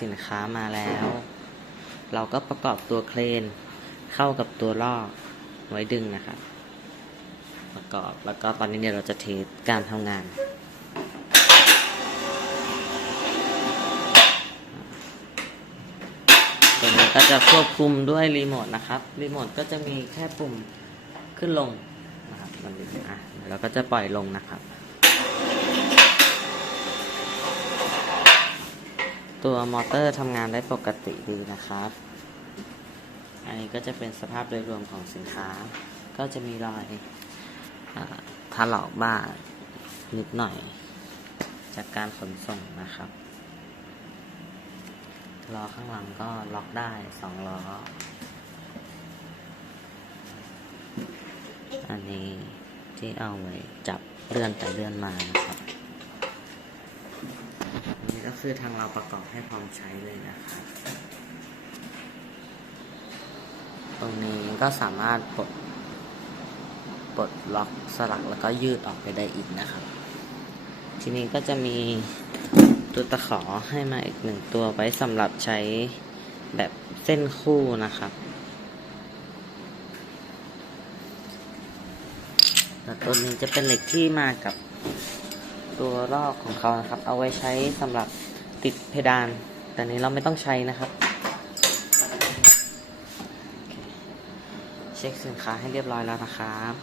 สินค้ามาแล้ว เราก็ประกอบตัวเครน เข้ากับตัวลอกไว้ดึงนะครับ ประกอบแล้วก็ตอนนี้เนี่ยเราจะเทสการทำงานตัวนี้ก็จะควบคุมด้วยรีโมทนะครับ รีโมทก็จะมีแค่ปุ่มขึ้นลงนะครับมันดึงอะเราก็จะปล่อยลงนะครับ ตัวมอเตอร์ทำงานได้ปกติดีนะครับ อันนี้ก็จะเป็นสภาพโดยรวมของสินค้า ก็จะมีรอยอถลอกบ้างนิดหน่อย จากการขนส่งนะครับล้อข้างหลังก็ล็อกได้สองล้อ อันนี้ที่เอาไว้จับเลื่อนไปเลื่อนมานะครับ นี้ก็คือทางเราประกอบให้พร้อมใช้เลยนะครับ ตรงนี้ก็สามารถปลดปลดล็อกสลักแล้วก็ยืดออกไปได้อีกนะครับ ทีนี้ก็จะมีตัวตะขอให้มาอีกหนึ่งตัวไว้สำหรับใช้แบบเส้นคู่นะครับ แล้วตัวนี้จะเป็นเหล็กที่มากับ ตัวลอกของเขานะครับ เอาไว้ใช้สำหรับติดเพดาน แต่นี้เราไม่ต้องใช้นะครับ เช็คสินค้าให้เรียบร้อยแล้วนะครับ